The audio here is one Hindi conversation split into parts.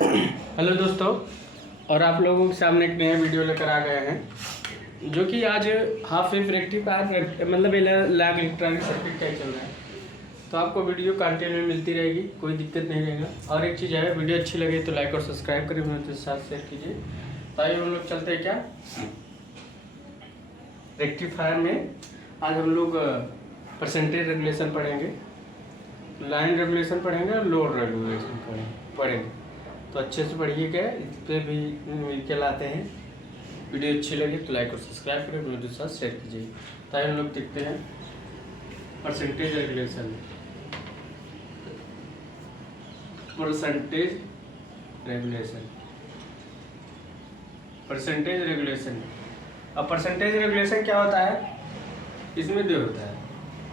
हेलो दोस्तों, और आप लोगों के सामने एक नया वीडियो लेकर आ गए हैं जो कि आज हाफ वेव रेक्टिफायर मतलब लैब इलेक्ट्रॉनिक सर्किट का चल रहा है। तो आपको वीडियो कंटिन्यू मिलती रहेगी, कोई दिक्कत नहीं रहेगा। और एक चीज़ है, वीडियो अच्छी लगे तो लाइक और सब्सक्राइब करें, मेरे साथ शेयर कीजिए। तो आइए हम लोग चलते हैं क्या रेक्टिफायर में। आज हम लोग परसेंटेज रेगुलेशन पढ़ेंगे, लाइन रेगुलेशन पढ़ेंगे और लोड रेगुलेशन पढ़ेंगे। तो अच्छे से पढ़िएगा, इस पर भी निकल आते हैं। वीडियो अच्छी लगे तो लाइक और सब्सक्राइब करें, मेरे साथ शेयर कीजिए। ताकि हम लोग देखते हैं percentage regulation. Percentage regulation percentage regulation अब परसेंटेज रेगुलेशन क्या होता है? इसमें दो होता है,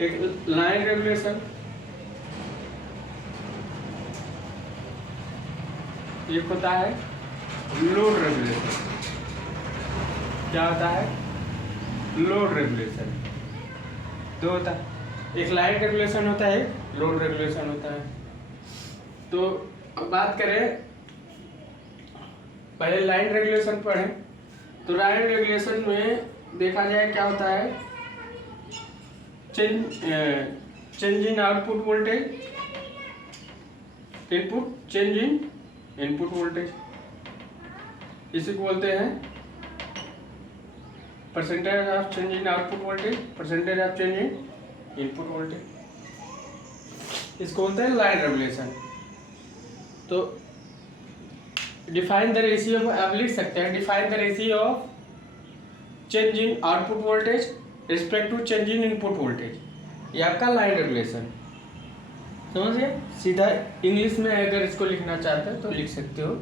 एक लाइन रेगुलेशन, एक होता है लोड रेगुलेशन। क्या होता है? Load regulation. दो होता है, एक लाइन रेगुलेशन होता है, एक लोड रेगुलेशन होता है। तो अब बात करें, पहले लाइन रेगुलेशन पढ़ें। तो लाइन रेगुलेशन में देखा जाए क्या होता है, change in output voltage, input change in input voltage, इसी को बोलते हैं percentage of change in output voltage, percentage of change in input voltage. इसको बोलते हैं लाइन रेगुलेशन। तो डिफाइन द रेशियो, आप लिख सकते हैं define the ratio of change in output voltage respect to change in input voltage. ये आपका लाइन रेगुलेशन, समझिए। सीधा इंग्लिश में अगर इसको लिखना चाहते हैं तो लिख सकते हो।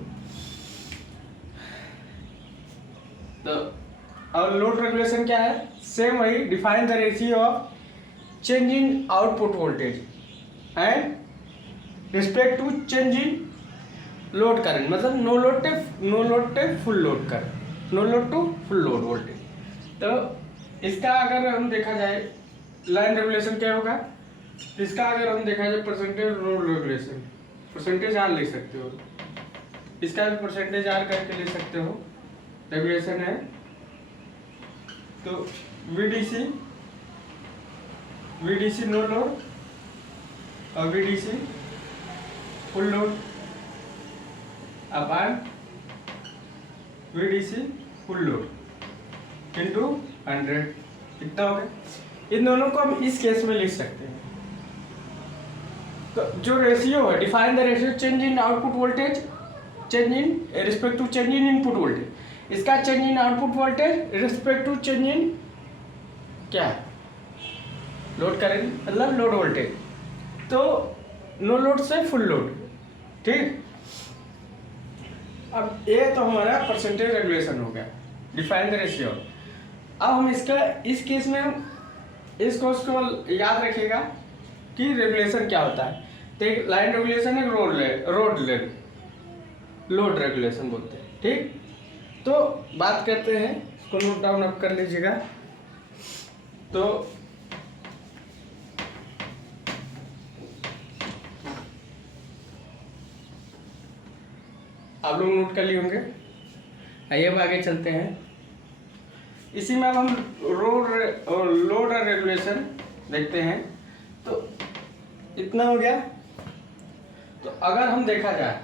तो और लोड रेगुलेशन क्या है? सेम वही, define the ratio of change in output voltage and respect to change in load current, मतलब no load to full load current, no load to full load voltage. तो इसका अगर हम देखा जाए लाइन रेगुलेशन क्या होगा, इसका अगर हम देखा जाए percentage load regulation, percentage R ले सकते हो, इसका भी परसेंटेज आर करके ले सकते हो, रेगुलेशन है। तो वीडीसी नो लोड और VDC full load upon VDC full load into 100, कितना हो गया? इन दोनों को हम इस केस में लिख सकते हैं। तो जो रेशियो है, define the ratio change in output voltage change in respect to change in input voltage. इसका change in output voltage respect to change in क्या है, लोड करेंट, मतलब लोड वोल्टेज। तो नो लोड से फुल लोड, ठीक। अब ये तो हमारा परसेंटेज रेगुलेशन हो गया, डिफाइन द रेशियो। अब हम इसका इस केस में हम इसको याद रखिएगा कि रेगुलेशन क्या होता है। तो एक लाइन रेगुलेशन है, लोड रेगुलेशन बोलते हैं, ठीक। तो बात करते हैं, इसको नोट डाउन आप कर लीजिएगा। तो आप लोग नोट कर लिए होंगे। आइए अब आगे चलते हैं। इसी में अब हम लोड रेगुलेशन देखते हैं। तो इतना हो गया। तो अगर हम देखा जाए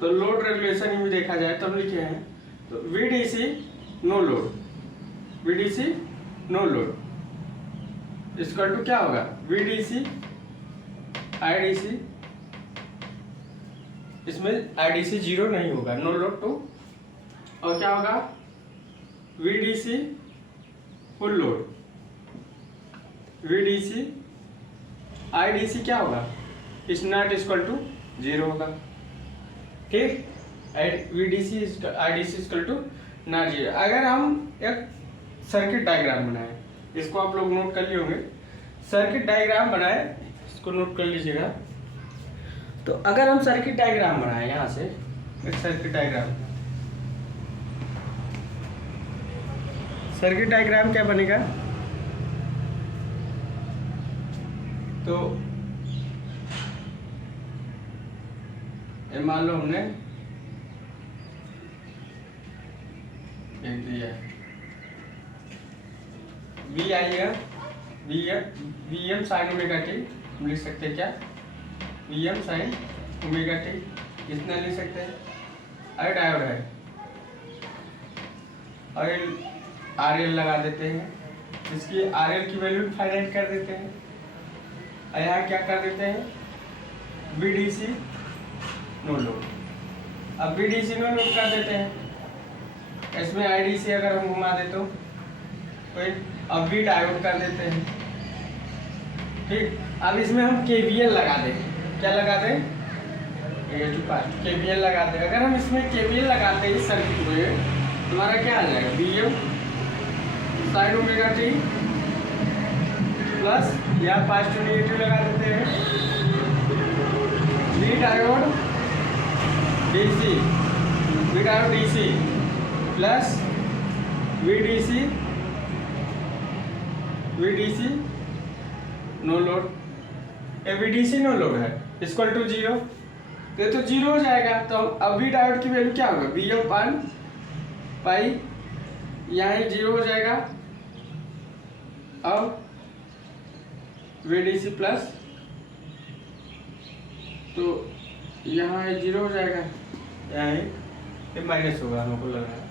तो लोड रेगुलेशन में देखा जाए तो हम लिखे हैं, तो VDC no load, VDC no load इसका टू क्या होगा, वीडीसी आईडीसी, इसमें आईडीसी जीरो नहीं होगा, नो लोड टू, और क्या होगा VDC full load, VDC IDC क्या होगा, is not equal to zero होगा, ठीक। VDC IDC equal to not zero. अगर हम एक सर्किट डायग्राम बनाए, इसको आप लोग नोट कर लिए होंगे, सर्किट डायग्राम बनाए, इसको नोट कर लीजिएगा। तो अगर हम सर्किट डायग्राम बनाए, यहाँ से एक सर्किट डायग्राम क्या बनेगा, तो ये मान लो हमने लिख दिया वी आई है V M sine omega T, हम लिख सकते हैं क्या, V M sine omega T, इतना लिख सकते हैं। अरे डायोड है और आर एल लगा देते हैं, इसकी आर एल की वैल्यू फाइनाइट कर देते हैं। और यहाँ क्या कर देते हैं, B D C no load. अब B D C no load कर देते हैं, इसमें आई डी सी अगर हम घुमा दे तो कोई, अब भी डायोड कर देते हैं। ठीक, अब इसमें हम केवीएल लगा दें, क्या लगा दें, केवीएल लगा दें। अगर हम इसमें केवीएल लगाते हैं इस सर्किट में, हमारा क्या आ जाएगा, B M sine omega T plus, यहाँ पॉजिटिव नेगेटिव लगा देते हैं, V diode DC, V diode DC plus VDC no load, VDC no load है इक्वल टू 0, तो 0 हो जाएगा। तो अब वी डायोड की वैल्यू क्या होगा, बी एम पान पाई, यहाँ 0 हो जाएगा। अब वीडीसी प्लस, तो यहाँ 0 हो जाएगा, यहाँ ये माइनस होगा, हमको लग रहा है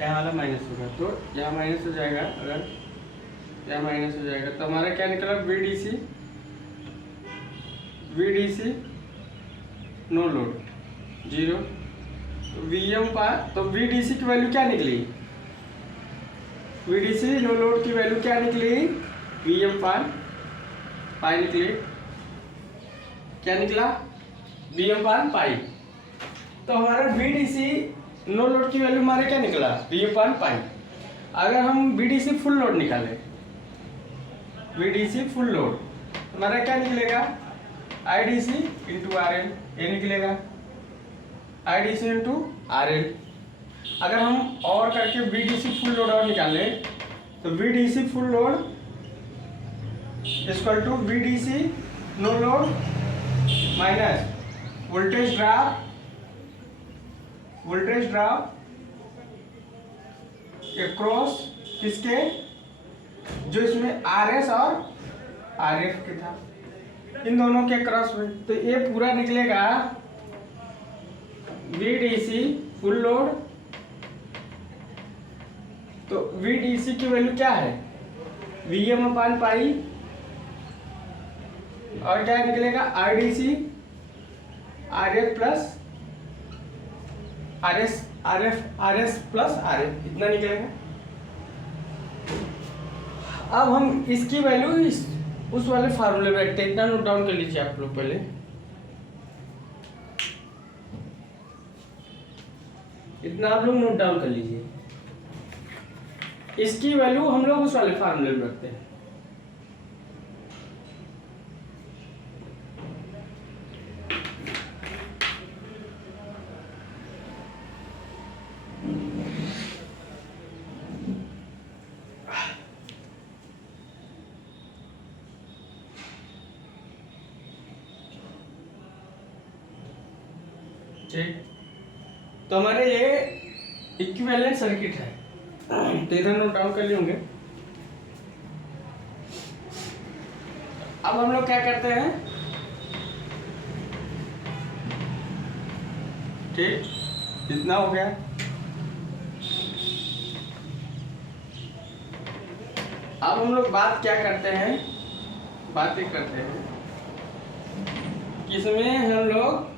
यहाँ वाला माइनस होगा, तो यहाँ माइनस हो जाएगा। अगर यहाँ माइनस हो जाएगा तो हमारा क्या निकला, वीडीसी नो लोड 0, तो वी एम पार, तो वीडीसी की वैल्यू क्या निकली, वीडीसी नो लोड की वैल्यू क्या निकली, वी एम पार पाई निकली, क्या निकला, वी एम पान पाई। तो हमारा वीडीसी नो लोड की वैल्यू हमारे क्या निकला, वी एम पान पाई। अगर हम वीडीसी फुल लोड निकालें, वीडीसी फुल लोड हमारा क्या निकलेगा, आईडीसी इंटू आर एल, ये निकलेगा आईडीसी इंटू आर एल। अगर हम और करके वीडीसी फुल लोड और निकालें, तो VDC full load equal to VDC no load minus voltage drop cross किसके, जो इसमें आर एस और आर एफ के था, इन दोनों के क्रॉस में। तो ये पूरा निकलेगा वीडीसी फुल लोड, तो वीडीसी की वैल्यू क्या है, वी एम अपान पाई, और क्या निकलेगा, RDC are F plus are S plus R F, इतना निकलेगा। अब हम इसकी वैल्यू उस वाले फार्मूले में रखते हैं, इतना नोट डाउन कर लीजिए आप लोग पहले, इतना आप लोग नोट डाउन कर लीजिए। इसकी वैल्यू हम लोग उस वाले फार्मूले में रखते हैं। ठीक, तो हमारे ये इक्विवेलेंट सर्किट है, तो इधर नोट डाउन कर लिए होंगे। अब हम लोग क्या करते हैं, ठीक, इतना हो गया। अब हम लोग बात क्या करते हैं, बातें करते हैं किसमें हम लोग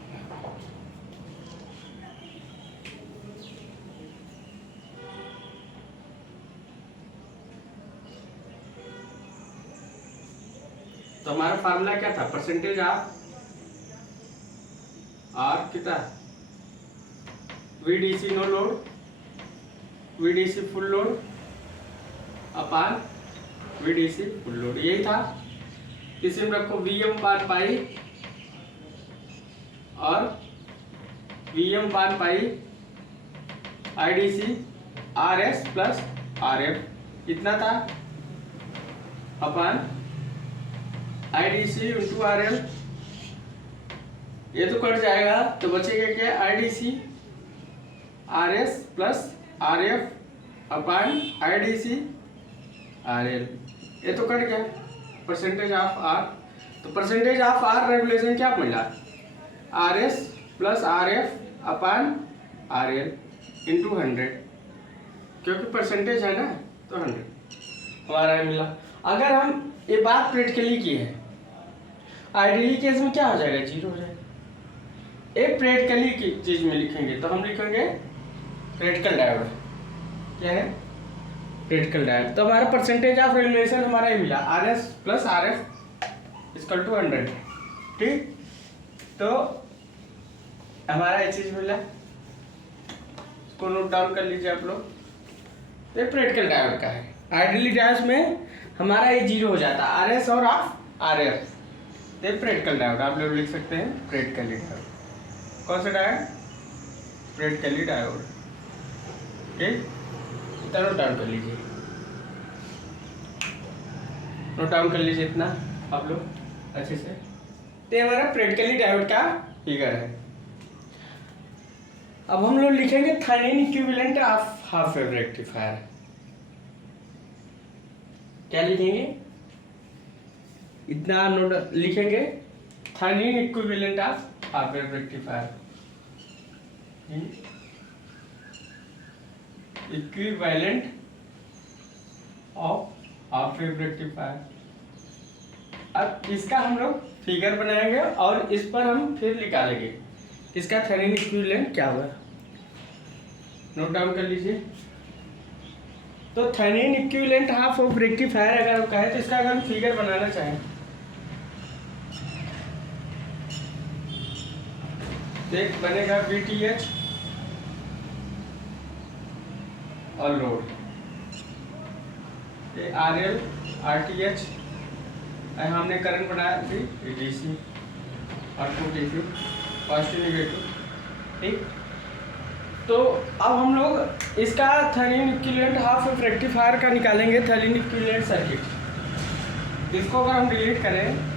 तो हमारा फार्मूला क्या था, परसेंटेज ऑफ आर कितना, VDC no load, VDC full load upon VDC full load, यही था। इसी में रखो वी एम पान पाई और V M upon pi IDC R S plus R F, इतना था, upon IDC into R L ये तो कट जाएगा तो बचेगा क्या, IDC RS plus RF upon IDC RL। ये तो कट गया परसेंटेज ऑफ R। तो परसेंटेज ऑफ R रेगुलेशन क्या मिला, RS plus RF upon RL into 100, क्योंकि परसेंटेज है ना तो 100 हमारा मिला। अगर हम ये बात प्रैक्टिकली की है, आइडियली केस में क्या हो जाएगा, 0 हो जाएगा। एक प्रैक्टिकली की चीज में लिखेंगे तो हम लिखेंगे प्रैक्टिकल डायोड, क्या है प्रैक्टिकल डायोड। तो हमारा परसेंटेज ऑफ रेगुलेशन हमारा ये मिला, RS plus RF equal to 100, ठीक। तो हमारा ये चीज मिला, इसको नोट डाउन कर लीजिए आप लोग। तो ये प्रैक्टिकल डायोड का है। आइडियली डायोड में हमारा ये 0 हो जाता है, RS और RF। तो ये प्रैक्टिकल डायोड आप लोग लिख सकते हैं, प्रैक्टिकली डायोड। कौन सा डायोड, प्रैक्टिकली डायोड, ठीक। इतना नोट डाउन कर लीजिए, नोट डाउन कर लीजिए इतना आप लोग अच्छे से। तो हमारा प्रैक्टिकली डायोड का फिगर है। अब हम लोग लिखेंगे Thevenin equivalent of half wave rectifier. क्या लिखेंगे, इतना नोट लिखेंगे, Thevenin equivalent of half wave rectifier, equivalent of half wave rectifier. अब इसका हम लोग फिगर बनाएंगे और इस पर हम फिर निकालेंगे इसका थेवेनिन इक्विवेलेंट क्या हुआ, नोट डाउन कर लीजिए। तो Thevenin equivalent half of rectifier अगर हम कहें तो इसका अगर हम फिगर बनाना चाहें तो एक बनेगा VTH और लोड, ये RL RTH, हमने करंट बनाया थी DC और DC पॉजिटिव नेगेटिव, ठीक। तो अब हम लोग इसका Thevenin equivalent half of rectifier का निकालेंगे, थेवेनिन इक्विवेलेंट सर्किट। इसको अगर हम डिलीट करें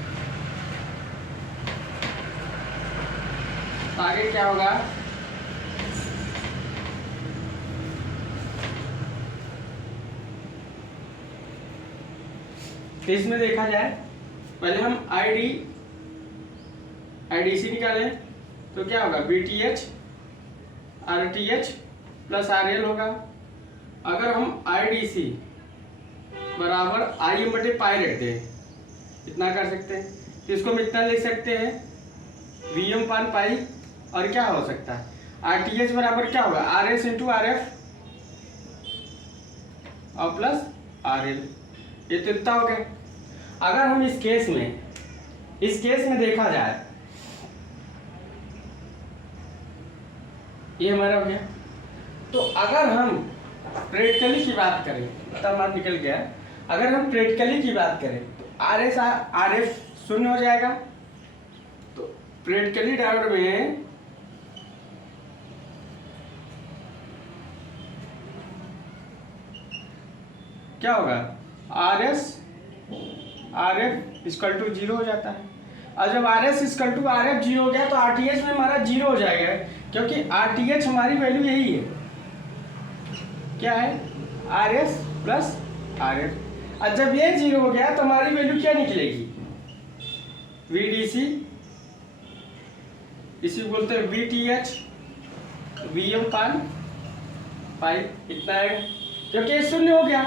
तो आगे क्या होगा, तो इसमें देखा जाए पहले हम IDC निकालें तो क्या होगा, VTH RTH प्लस RL होगा। अगर हम IDC बराबर IM बटे पाई रख दें, इतना कर सकते हैं, तो इसको हम इतना लिख सकते हैं VM पान पाई। और क्या हो सकता है, RTH बराबर क्या होगा, RS इंटू RF और प्लस RL, ये तो इतना हो गया। अगर हम इस केस में देखा जाए, ये हमारा हो गया। तो अगर हम प्रैक्टिकली की बात करें, तब हमारा निकल गया। अगर हम प्रैक्टिकली की बात करें तो RS RF शून्य हो जाएगा। तो प्रैक्टिकली डायोड में क्या होगा, RS RF इक्वल टू 0 हो जाता है। और जब RS इक्वल टू RF 0 हो गया तो RTH में हमारा 0 हो जाएगा, क्योंकि RTH हमारी वैल्यू यही है, क्या है, RS प्लस RF। और जब ये 0 हो गया तो हमारी वैल्यू क्या निकलेगी, VDC, इसी बोलते हैं VTH VM पान पाई, इतना है, क्योंकि ये शून्य हो गया।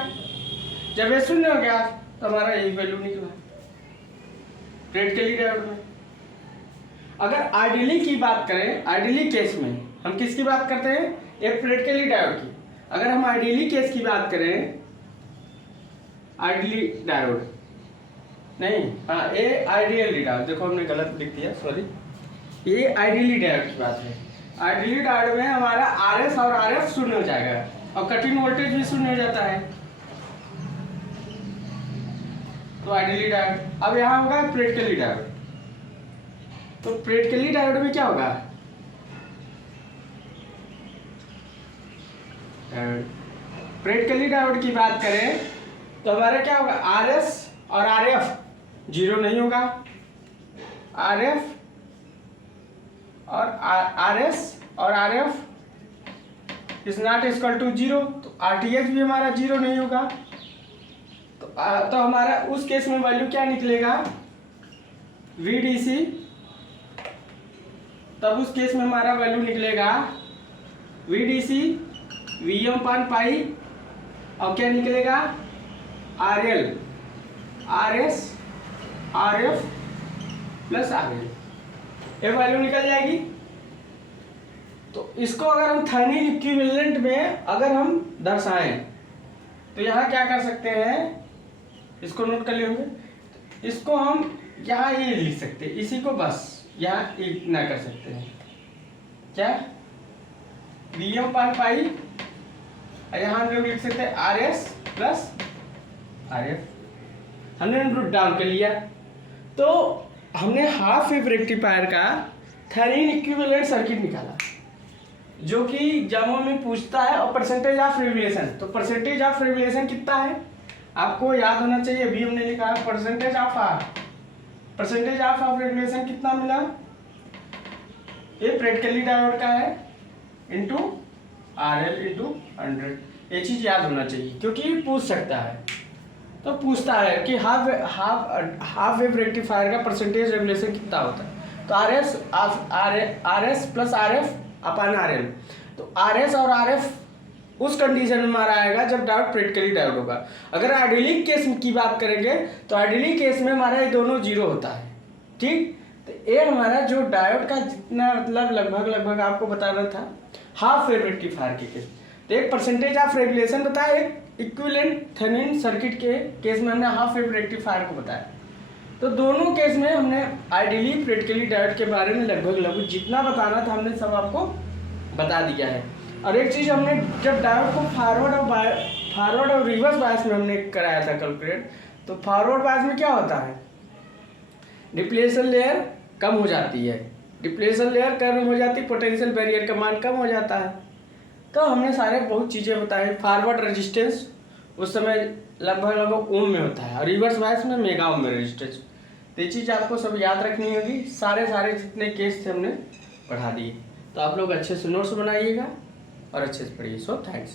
जब ये शून्य हो गया तो हमारा यही वैल्यू निकला प्रैक्टिकली डायोड में। अगर आइडियली की बात करें, आइडियली केस में हम किसकी बात करते हैं, एक प्रैक्टिकली डायोड की। अगर हम आइडियली केस की बात करें, आइडियली डायोड नहीं, हाँ ये आइडियली डायोड, देखो हमने गलत लिख दिया, सॉरी, ये आइडियली डायोड की बात है। आइडियली डायोड में हमारा RS और RF शून्य हो जाएगा और कटिंग वोल्टेज भी शून्य हो जाता है। तो आइडियली डायोड। अब यहाँ होगा प्रैक्टिकली डायोड। तो प्रैक्टिकली डायोड में क्या होगा, प्रैक्टिकली डायोड की बात करें तो हमारा क्या होगा, RS और RF 0 नहीं होगा, RF और आर एस और R F is not equal to 0, तो आर टी एच भी हमारा 0 नहीं होगा। तो हमारा उस केस में वैल्यू क्या निकलेगा, वी डी सी, तब उस केस में हमारा वैल्यू निकलेगा V D C V M upon pi, और क्या निकलेगा R L R S R F plus R L, ये वैल्यू निकल जाएगी। तो इसको अगर हम थेवेनिन इक्विवेलेंट में अगर हम दर्शाएं तो यहाँ क्या कर सकते हैं, इसको नोट कर लेंगे, इसको हम यहाँ ये लिख सकते हैं, इसी को बस यहाँ इतना कर सकते हैं, क्या वी एम पान पाई, यहाँ हम लोग लिख सकते हैं are S plus R F, हमने रूट डाउन कर लिया। तो हमने हाफ वेव रेक्टिफायर का थेवेनिन इक्विवेलेंट सर्किट निकाला, जो कि एग्जामों में पूछता है, और परसेंटेज ऑफ रेगुलेशन, तो परसेंटेज ऑफ रेगुलेशन कितना है आपको याद होना चाहिए, अभी हमने लिखा है percentage of R, percentage of regulation कितना मिला, ये प्रैक्टिकली डायोड का है इंटू आर एल इंटू 100, ये चीज़ याद होना चाहिए क्योंकि पूछ सकता है। तो पूछता है कि हाफ वेव रेक्टिफायर का परसेंटेज रेगुलेशन कितना होता है, तो R S plus R F upon R L, तो आर एस और आर एफ उस कंडीशन में हमारा आएगा जब डायोड प्रैक्टिकली डायोड होगा। अगर आइडियली केस की बात करेंगे तो आइडियली केस में हमारा ये दोनों 0 होता है, ठीक। तो ये हमारा जो डायोड का जितना मतलब लगभग आपको बताना था हाफ वेव रेक्टिफायर के केस, तो एक परसेंटेज ऑफ रेगुलेशन बताया, एक इक्विवेलेंट थेवेनिन सर्किट के केस में हमने हाफ वेव रेक्टिफायर को बताया। तो दोनों केस में हमने आइडियली प्रैक्टिकली डायोड के बारे में लगभग जितना बताना था हमने सब आपको बता दिया है। और एक चीज़ हमने जब डायोड को फॉरवर्ड और रिवर्स बायस में हमने कराया था कैलकुलेट, तो फॉरवर्ड बायस में क्या होता है, डिप्लेशन लेयर कम हो जाती है, डिप्लेशन लेयर कम हो जाती है, पोटेंशियल बैरियर का मान कम हो जाता है। तो हमने सारे बहुत चीज़ें बताई, फॉरवर्ड रेजिस्टेंस उस समय लगभग ओम में होता है, और रिवर्स बायस में मेगा ओम में रेजिस्टेंस। तो ये चीज़ आपको सब याद रखनी होगी, सारे जितने केस थे हमने पढ़ा दिए। तो आप लोग अच्छे से नोट्स बनाइएगा और अच्छे से पढ़िए। So thanks.